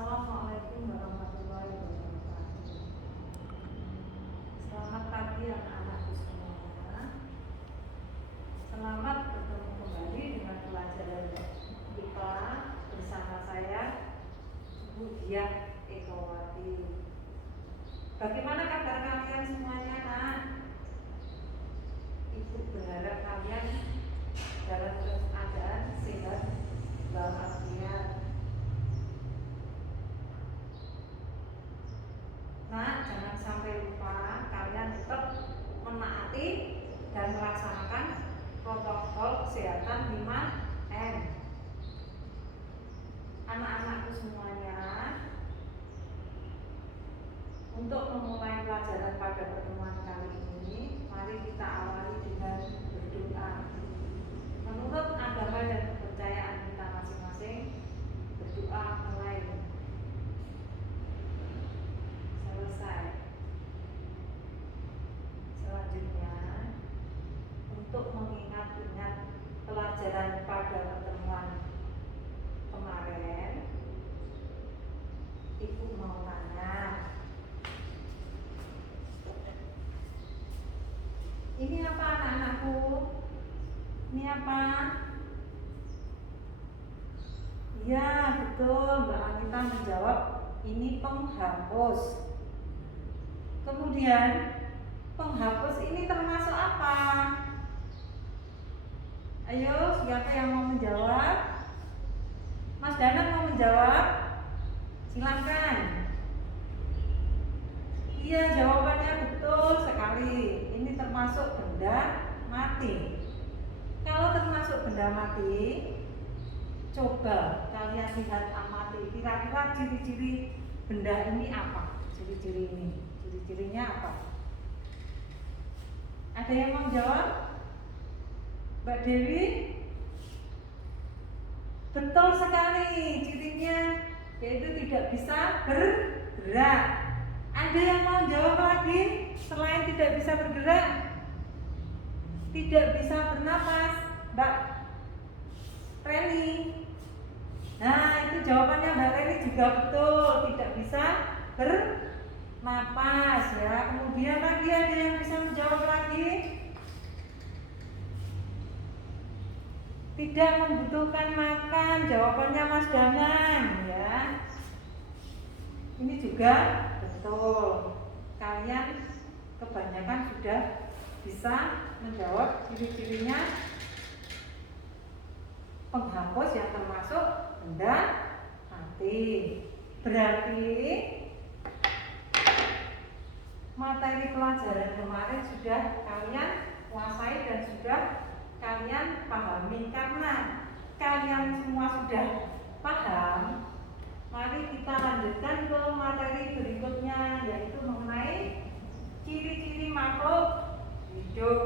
Assalamualaikum warahmatullahi wabarakatuh. Selamat pagi anak-anakku semuanya. Selamat bertemu kembali dengan pelajaran IPA bersama saya, Bu Diah Ekowati. Bagaimana kabar kalian semuanya, nak? Ibu berharap kalian dalam keadaan sehat walafiat. Nah, jangan sampai lupa kalian tetap menaati dan melaksanakan protokol kesehatan 5M. Anak-anakku semuanya, untuk memulai pelajaran pada pertemuan kali ini, mari kita awali dengan berdoa. Menurut agama dan kepercayaan kita masing-masing, berdoa mulai selesai. Selanjutnya, untuk mengingat-ingat pelajaran pada pertemuan kemarin, Ibu mau tanya, ini apa anak-anakku? Ini apa? Ya, betul, Mbak Anita menjawab, ini penghapus. Kemudian, penghapus ini termasuk apa? Ayo, siapa yang mau menjawab? Mas Danang mau menjawab? Silakan. Iya, jawabannya betul sekali. Ini termasuk benda mati. Kalau termasuk benda mati, coba kalian lihat amati. Kira-kira ciri-ciri benda ini apa? Ciri-ciri ini, ciri-cirinya apa? Ada yang mau jawab? Mbak Dewi? Betul sekali, cirinya yaitu tidak bisa bergerak. Ada yang mau jawab lagi selain tidak bisa bergerak? Tidak bisa bernapas, Mbak Reni. Nah, itu jawabannya Mbak Reni juga betul, tidak bisa bernapas ya. Kemudian lagi ada yang bisa menjawab lagi? Tidak membutuhkan makan, jawabannya Mas Danang ya. Ini juga betul. Kalian kebanyakan sudah bisa menjawab ciri-cirinya penghapus yang termasuk benda mati. Berarti materi pelajaran kemarin sudah kalian kuasai dan sudah kalian pahami. Karena kalian semua sudah paham, mari kita lanjutkan ke materi berikutnya, yaitu mengenai ciri-ciri makhluk hidup.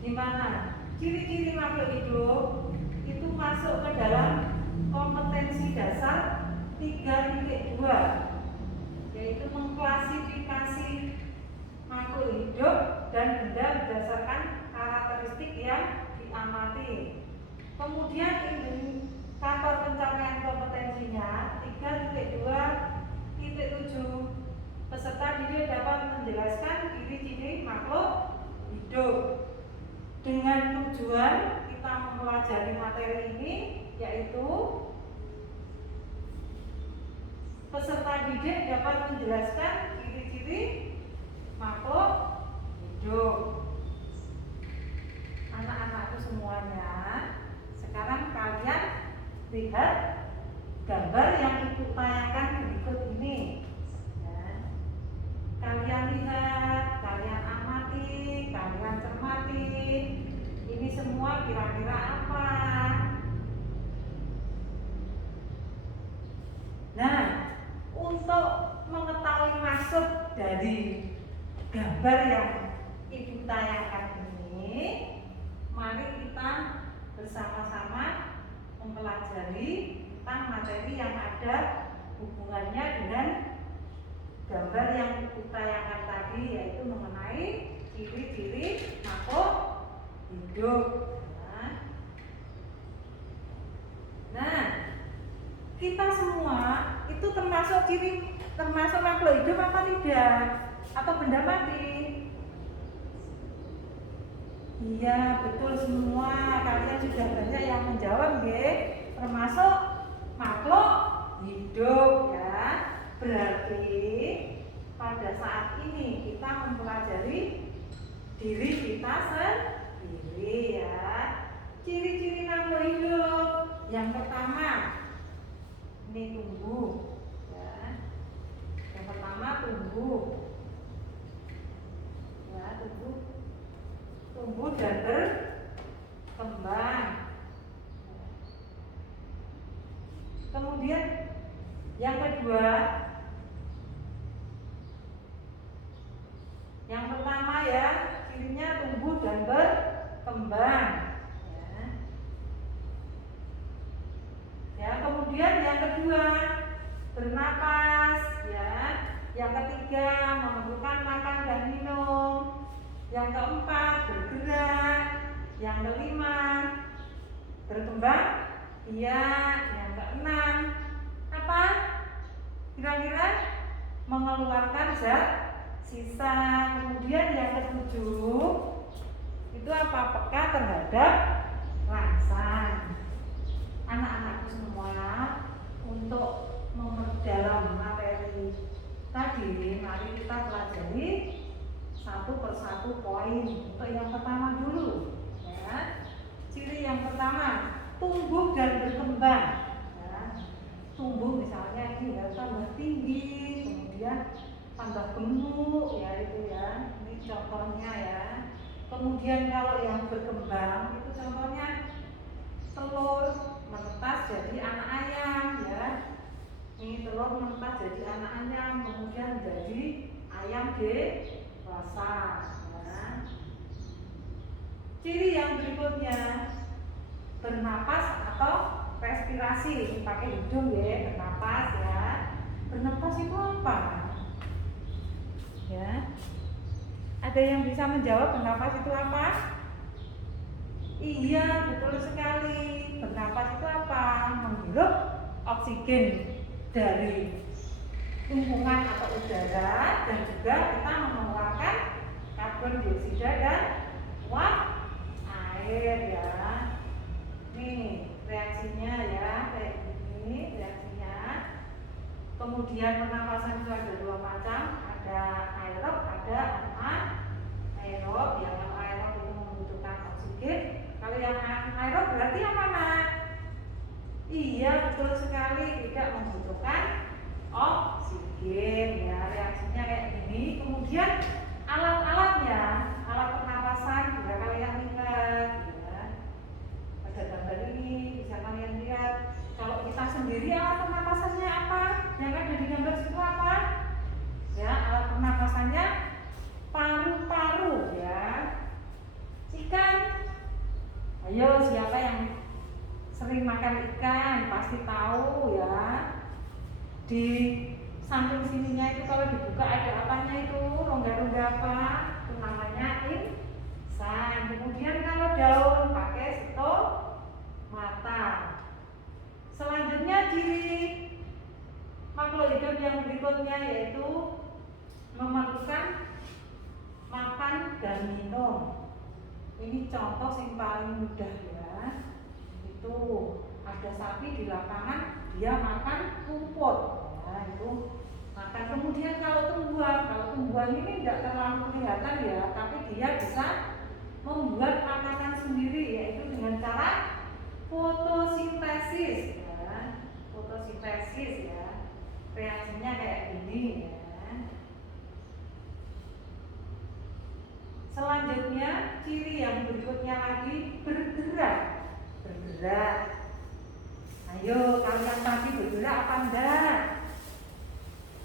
Di mana ciri-ciri makhluk hidup itu masuk ke dalam kompetensi dasar 3.2, yaitu mengklasifikasi makhluk hidup dan benda berdasarkan karakteristik yang diamati. Kemudian indikator pencapaian kompetensinya 3.2.7, peserta didik dapat menjelaskan ciri-ciri makhluk hidup. Dengan tujuan kita mempelajari materi ini, yaitu peserta didik dapat menjelaskan ciri-ciri makhluk hidup. Anak-anakku semuanya, sekarang kalian lihat gambar yang Ibu tayangkan berikut ini ya. Kalian lihat, kalian amati, kalian cermati. Ini semua kira-kira apa? Nah, untuk mengetahui maksud dari gambar yang Ibu tayangkan ini, mari kita bersama-sama mempelajari tentang materi yang ada hubungannya dengan gambar yang Ibu tayangkan tadi, yaitu mengenai ciri-ciri makhluk hidup. Nah, semua itu termasuk makhluk hidup apa tidak? Atau benda mati? Iya, betul semua. Kalian sudah banyak yang menjawab, nggih. Termasuk makhluk hidup ya. Berarti pada saat ini kita mempelajari diri kita sendiri ya. Ciri-ciri makhluk hidup. Yang pertama, ini tumbuh ya. Yang pertama tumbuh. Ya, tumbuh dan berkembang. Kemudian yang kedua, yang pertama ya, cirinya tumbuh dan berkembang. Ya, kemudian yang kedua bernapas ya. Yang ketiga memerlukan makan dan minum. Yang keempat bergerak. Yang kelima berkembang biak. Yang keenam apa? Kira-kira mengeluarkan zat sisa. Kemudian yang ketujuh itu apa? Peka terhadap rangsang. Anak-anakku semua, untuk memperdalam materi tadi, mari kita pelajari satu persatu poin. Untuk yang pertama dulu ya. Ciri yang pertama, tumbuh dan berkembang ya. Tumbuh misalnya ini ya, tambah tinggi, kemudian tambah gemuk ya, itu ya. Ini contohnya ya. Kemudian kalau yang berkembang itu contohnya telur menetas jadi anak ayam ya. Ini telur menetas jadi anak ayam, kemudian jadi ayam dewasa ya. Ciri yang berikutnya, bernapas atau respirasi. Ini pakai hidung ya, bernapas ya. Bernapas itu apa? Ya. Ada yang bisa menjawab bernapas itu apa? Iya, betul sekali. Bernapas itu apa? Menghirup oksigen dari lingkungan atau udara, dan juga kita mengeluarkan karbon dioksida dan uap air ya. Nih reaksinya ya, kayak gini reaksinya. Kemudian pernapasan itu ada dua macam, ada aerob, ada anaerob. Yang aerob itu membutuhkan oksigen. Kalau yang anaerob berarti apa nak? Iya, betul sekali, tidak membutuhkan oksigen ya. Reaksinya kayak gini. Kemudian alat-alatnya, alat pernapasan juga kalian lihat ya. Pada gambar ini bisa kalian lihat. Kalau kita sendiri alat pernapasannya apa? Yang ada di gambar situ apa? Ya, alat pernapasannya paru-paru ya. Ikan. Ayo, siapa yang sering makan ikan pasti tahu ya. Di samping sininya itu kalau dibuka ada apanya itu, rongga-rongga apa? Itu namanya insan. Kemudian kalau daun pakai stomata. Selanjutnya ciri makhluk hidup yang berikutnya yaitu memerlukan makan dan minum. Ini contoh yang paling mudah ya. Itu ada sapi di lapangan, dia makan rumput ya, itu makan. Kemudian kalau tumbuhan ini tidak terlalu kelihatan ya, tapi dia bisa membuat makanan sendiri, yaitu dengan cara fotosintesis ya. Fotosintesis ya, reaksinya kayak gini ya. Selanjutnya ciri yang berikutnya lagi bergerak. Ayo kalian tadi bergerak apa enggak?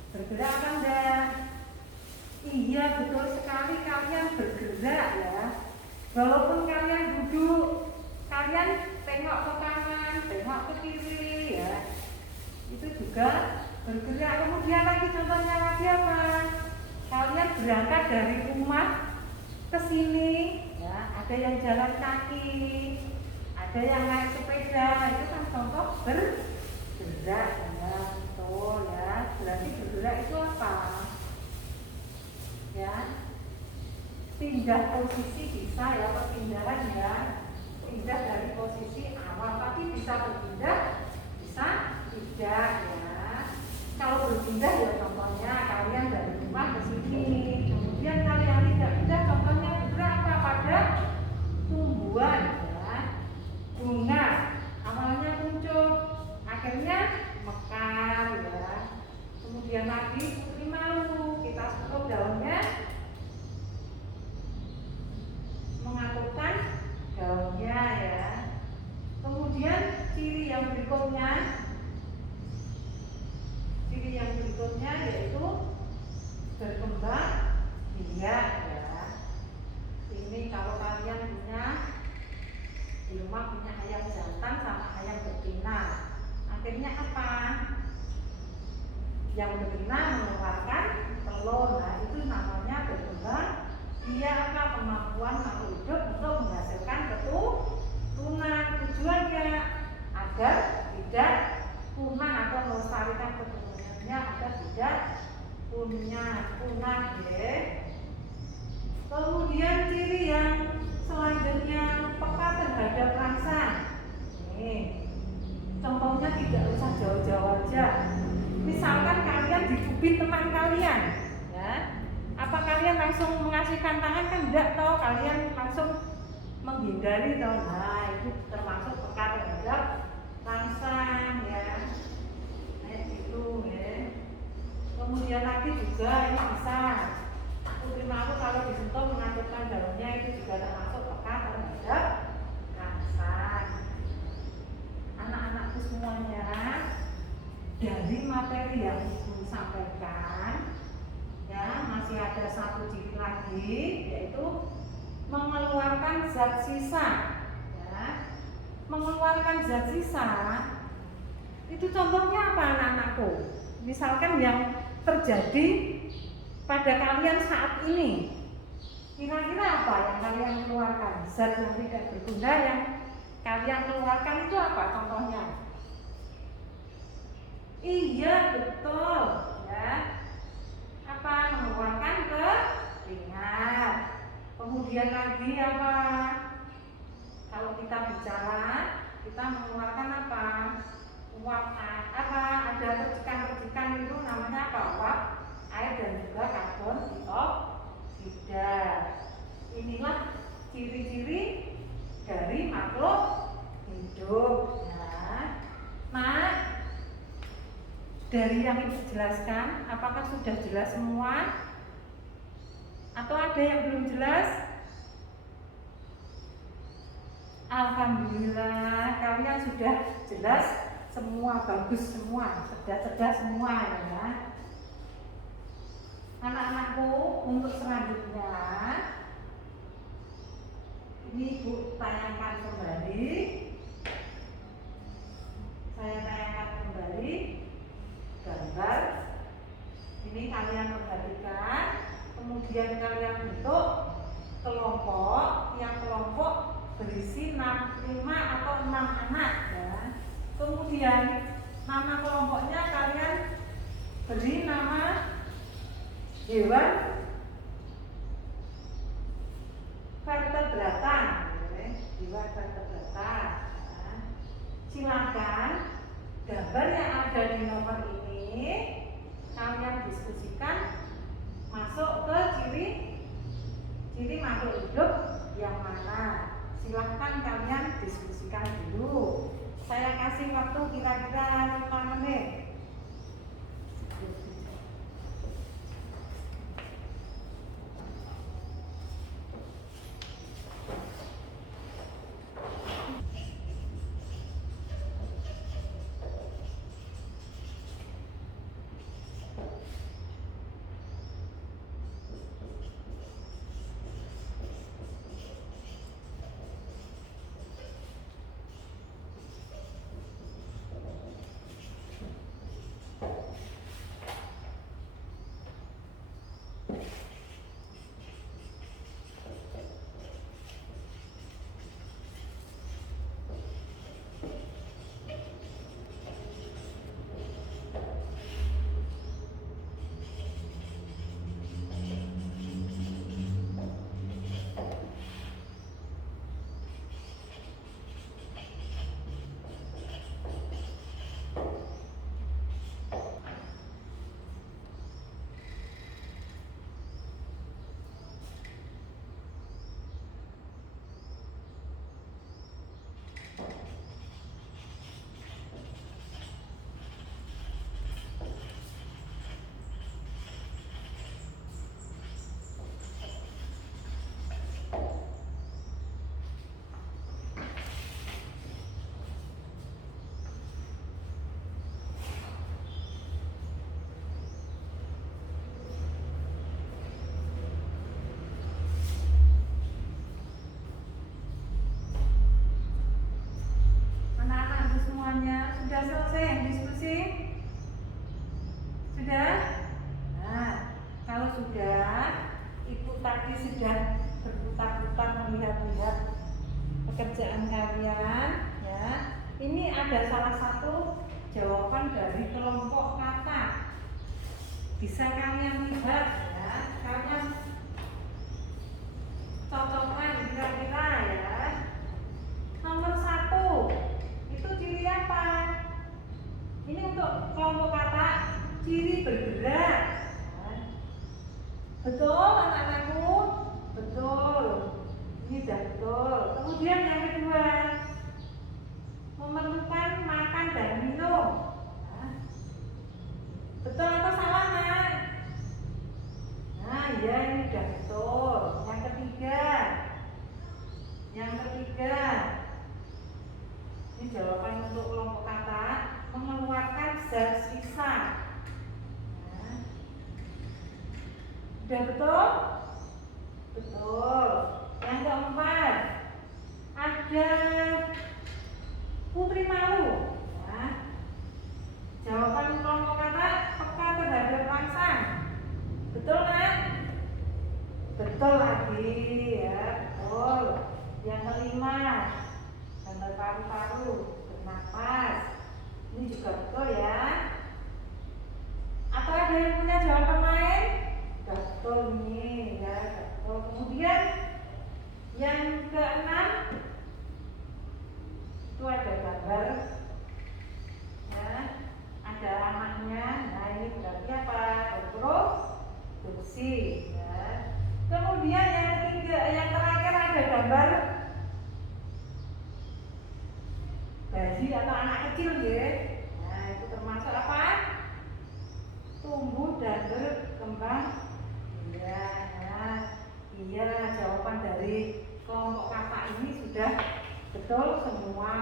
Bergerak apa enggak? Iya, betul sekali, kalian bergerak ya. Walaupun kalian duduk, kalian tengok ke kanan, tengok ke kiri ya. Itu juga bergerak. Kemudian lagi contohnya lagi apa? Kalian berangkat dari rumah ke sini ya, ada yang jalan kaki, ada yang naik sepeda, itu kan contoh bergerak ya. pindah posisi bisa ya, perpindahan ya, pindah dari posisi awal, tapi bisa berpindah, bisa tidak ya. Kalau berpindah ya contohnya kalian dari rumah ke sini, kemudian kalian tidak pindah, contohnya berapa pada tumbuhan ya, bunga awalnya muncul, akhirnya mekar ya. Kemudian lagi putri malu, kita tutup daunnya, mengatupkan daunnya ya. Kemudian ciri yang berikutnya yaitu berkembang biak ya. Ini kalau kalian punya di rumah punya ayam jantan sama ayam betina, akhirnya apa? Yang betina mengeluarkan telur, nah itu namanya berkembang biak. Apa? Kemampuan makhluk hidup untuk menghasilkan keturunan. Tujuannya agar tidak punah atau melestarikan keturunannya agar tidak punah ya. Kemudian ciri yang selanjutnya peka terhadap rangsang. Nih, contohnya tidak usah jauh-jauh aja. Misalkan kalian dicubit teman kalian, ya, apa kalian langsung mengasihkan tangan? Kan tidak, tahu kalian langsung menghindari tahu. Nah, itu termasuk peka terhadap rangsang ya, kayak gitu ya. Kemudian lagi juga ini bisa putri malu kalau disentuh mengaturkan daunnya, itu juga termasuk peka terhadap rangsang. Anak-anakku semuanya, dari materi yang ibu sampaikan ya, masih ada satu ciri lagi, yaitu mengeluarkan zat sisa ya. Mengeluarkan zat sisa itu contohnya apa anak-anakku? Misalkan yang terjadi pada kalian saat ini, kira-kira apa yang kalian keluarkan? Zat yang tidak berguna yang kalian keluarkan itu apa contohnya? Iya betul ya, apa? Mengeluarkan keringat. Kemudian lagi apa? Kalau kita bicara, kita mengeluarkan apa? Uap apa? Ada percikan-percikan itu namanya apa? Uap air dan juga karbon dioksida. Inilah ciri-ciri dari makhluk hidup ya. Nah, dari yang ibu jelaskan, apakah sudah jelas semua? Atau ada yang belum jelas? Alhamdulillah, kalian sudah jelas semua, bagus semua, cerdas-cerdas semua ya. Anak-anakku, untuk selanjutnya ini ibu tayangkan kembali. Saya tayangkan kembali gambar. Ini kalian perhatikan. Kemudian kalian bentuk kelompok, yang kelompok berisi 5 atau 6 anak ya. Kemudian nama kelompoknya kalian beri nama hewan vertebrata, hewan vertebrata ya. Silakan gambar yang ada di nomor ini kalian diskusikan masuk ke ciri makhluk hidup yang mana. Silahkan kalian diskusikan dulu. Saya kasih waktu kira-kira 5 menit. kerjaan kalian ya. Ini ada salah satu jawaban dari kelompok kata. Bisa kalian lihat ya, kalian cocokkan kira-kira ya. Nomor 1 itu ciri apa? Ini untuk kelompok kata ciri bergerak. Betul anak-anakku? Betul. Ini sudah betul. Kemudian yang kedua, memerlukan makan dan minum. Betul atau salah, Nak? Nah, ya ini sudah betul. Yang ketiga, ini jawaban untuk kelompok kata, mengeluarkan zat sisa. Sudah betul? Betul. Yang keempat, ada putri malu. Ya. Jawaban kelompok kata peka terhadap rangsang. Betul kan? Betul lagi ya, betul. Yang kelima, gambar paru-paru, bernapas. Ini juga betul ya. Atau ada yang punya jawaban lain? Betul nih ya, betul. Kemudian yang keenam itu ada gambar ya, ada anaknya. Nah ini berarti apa? Reproduksi ya. Kemudian yang ketiga, yang terakhir ada gambar bayi atau anak kecil ya. Nah itu termasuk apa? Tumbuh dan berkembang. Iya, jawaban dari kelompok kata ini sudah betul semua.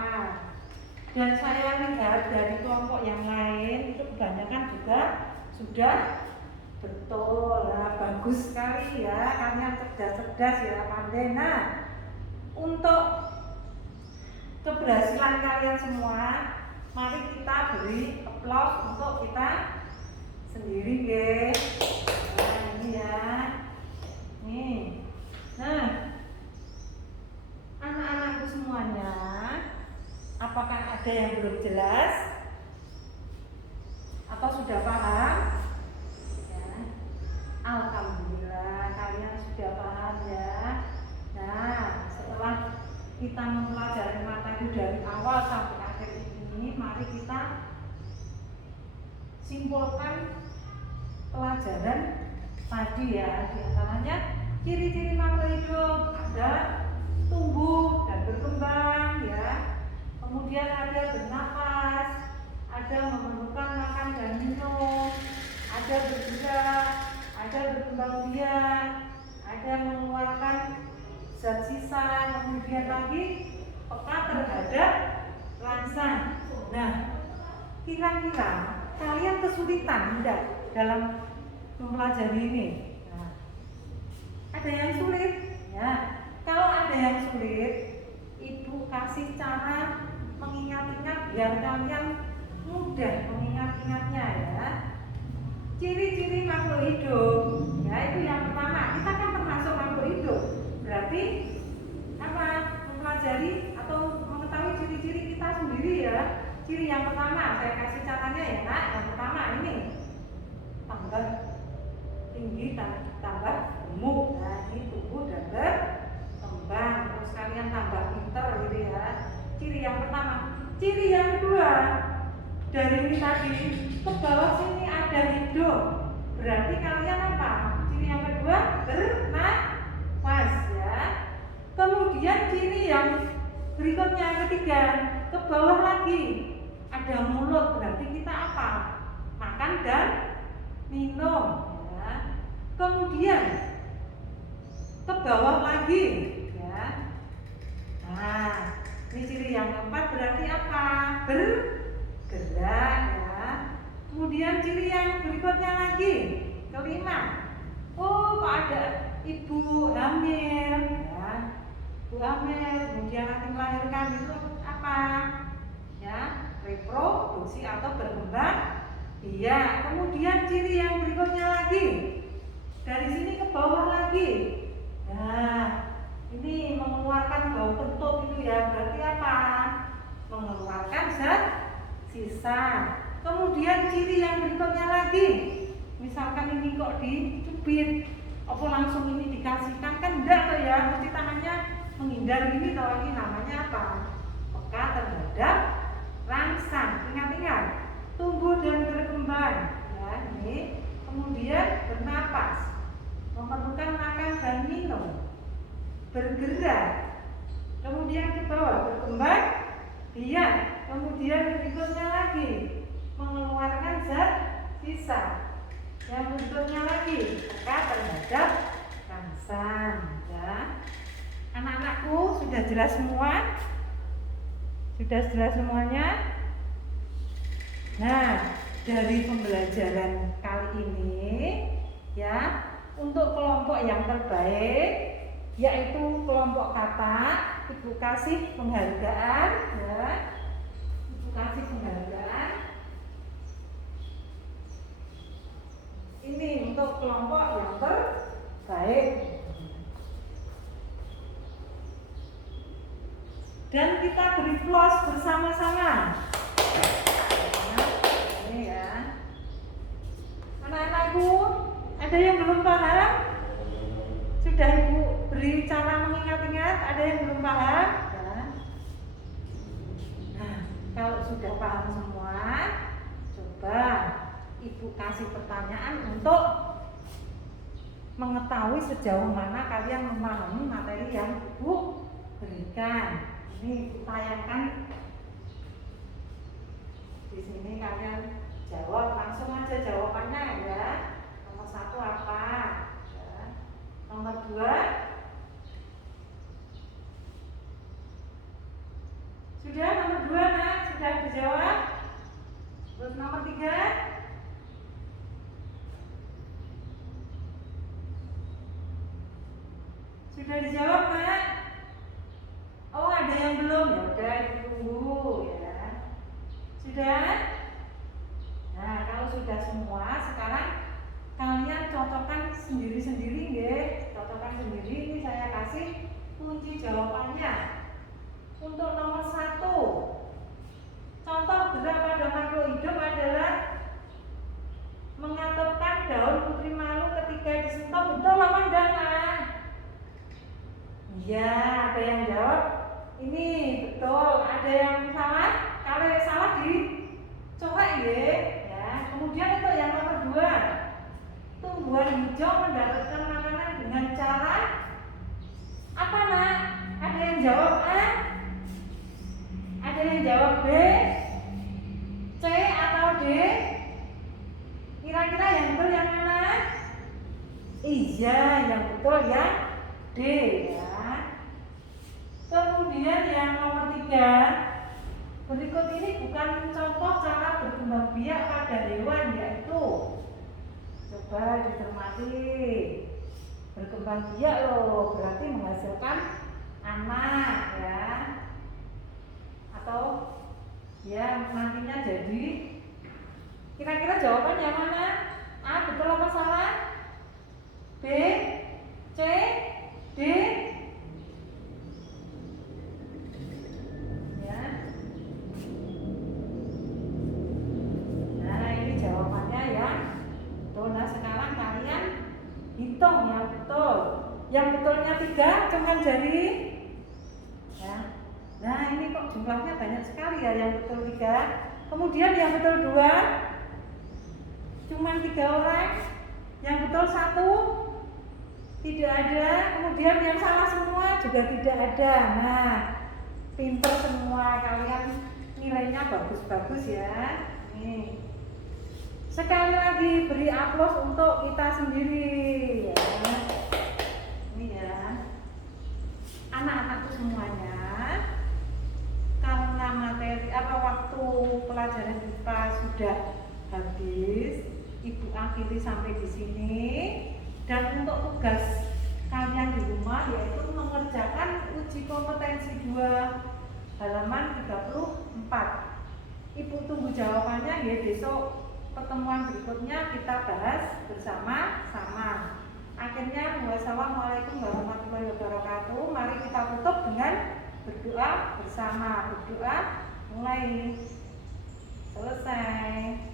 Dan saya lihat dari kelompok yang lain itu kebanyakan juga sudah betul. Nah, bagus sekali ya, kalian cerdas-cerdas ya, pandai. Nah, untuk keberhasilan kalian semua, mari kita beri aplaus untuk kita sendiri, guys. Nah, ini ya. Nih. Nah, anak-anakku semuanya, apakah ada yang belum jelas? Atau sudah paham? Ya. Alhamdulillah, kalian sudah paham ya. Nah, setelah kita mempelajari materi dari awal sampai akhir ini, mari kita simpulkan pelajaran tadi ya. Di antaranya ciri-ciri makhluk hidup ada tumbuh dan berkembang ya, kemudian ada bernapas, ada memerlukan makan dan minum, ada bergerak, ada berkembang biak, ada mengeluarkan zat sisa, kemudian lagi peka terhadap rangsang. Nah, kira-kira kalian kesulitan tidak dalam mempelajari ini? Nah, ada yang sulit ya. Kalau ada yang sulit, ibu kasih cara mengingat-ingat biar kalian mudah mengingat-ingatnya ya. Ciri-ciri makhluk hidup ya, itu yang pertama. Kita kan termasuk makhluk hidup, berarti apa? Mempelajari atau mengetahui ciri-ciri kita sendiri ya. Ciri yang pertama, saya kasih caranya ya, Nak. Yang pertama ini tambah tinggi, tambah gemuk. Nah, ini tumbuh dan berkembang. Terus kalian tambah pinter gitu ya. Ciri yang pertama. Ciri yang kedua, dari ini tadi ke bawah sini ada hidup. Berarti kalian apa? Ciri yang kedua, bernapas ya. Kemudian ciri yang berikutnya, yang ketiga, ke bawah lagi ada mulut. Berarti kita apa? Makan dan minum ya. Kemudian ke bawah lagi ya. Nah, ini ciri yang keempat, berarti apa? Bergerak ya. Kemudian ciri yang berikutnya lagi, kelima, oh kok ada ibu hamil ya. Ibu hamil kemudian nanti melahirkan, itu apa ya? Reproduksi atau berkembang. Iya. Kemudian ciri yang berikutnya lagi, dari sini ke bawah lagi. Nah, Ini mengeluarkan bau kentut itu ya, berarti apa? Mengeluarkan zat sisa. Kemudian ciri yang berikutnya lagi, misalkan ini kok dicubit, apa langsung ini dikasihkan, kan enggak tuh ya, mesti tangannya menghindar ini toh. Ini namanya apa? Peka terhadap rangsang. Ingat-ingat, tumbuh dan berkembang ya, ini. Kemudian bernapas, memerlukan makan dan minum, bergerak, kemudian ke bawah berkembang biak, kemudian berikutnya lagi mengeluarkan zat sisa, yang berikutnya lagi peka terhadap rangsang ya. Anak-anakku sudah jelas semua? Sudah jelas semuanya? Nah, dari pembelajaran kali ini ya, untuk kelompok yang terbaik yaitu kelompok kata, Ibu kasih penghargaan ya. Ibu kasih penghargaan. Ini untuk kelompok yang terbaik. Dan kita beri plus bersama-sama. Nah, ini ya. Anak-anakku, ada yang belum paham? Sudah Ibu beri cara mengingat-ingat, ada yang belum paham? Nah, kalau sudah paham semua, coba Ibu kasih pertanyaan untuk mengetahui sejauh mana kalian memahami materi yang Ibu berikan. Ini Ibu tayangkan di sini, kalian jawab langsung aja jawabannya ya. Nomor 1 apa? Ya. Nomor 2 sudah, nomor 2 nak sudah dijawab. Terus nomor 3 sudah dijawab nak? Oh, ada yang belum? Ya udah ditunggu ya. Sudah? Nah, kalau sudah semua, sekarang kalian cocokkan sendiri-sendiri nggih. Cocokkan sendiri, ini saya kasih kunci jawabannya. Untuk nomor 1, contoh gerak pada makhluk hidup adalah mengatupkan daun putri malu ketika disentuh. Betul apa enggak nak? Iya, ada yang jawab ini betul. Ada yang salah? Kalau yang salah dicoret ya. Kemudian untuk yang nomor 2, tumbuhan hijau mendapatkan makanan dengan cara apa nak? Ada yang jawab A? Ada yang jawab B, C atau D? Kira-kira yang betul yang mana? Iya, yang betul yang D ya. Kemudian yang nomor 3, berikut ini bukan contoh cara berkembang biak pada hewan, yaitu coba dicermati. Berkembang biak loh, berarti menghasilkan anak ya. Atau ya nantinya jadi. Kira-kira jawaban yang mana? A betul apa salah? B, C, D? Ya. Nah, ini jawabannya ya. Tuh, nah sekarang kalian hitung yang betul. Yang betulnya 3, cuman jari. Ya. Nah, ini kok jumlahnya banyak sekali ya yang betul 3. Kemudian yang betul 2, cuman 3 orang. Yang betul 1, tidak ada. Kemudian yang salah semua juga tidak ada. Nah, pinter semua kalian, nilainya bagus-bagus ya. Nih. Sekali lagi beri aplaus untuk kita sendiri ya. Ini ya. Anak-anakku semuanya, karena materi waktu pelajaran kita sudah habis, Ibu akhiri sampai di sini. Dan untuk tugas kalian di rumah yaitu mengerjakan uji kompetensi 2 halaman 34. Ibu tunggu jawabannya ya. Besok pertemuan berikutnya kita bahas bersama-sama. Akhirnya, wassalamualaikum warahmatullahi wabarakatuh. Mari kita tutup dengan berdoa bersama. Berdoa mulai. Selesai.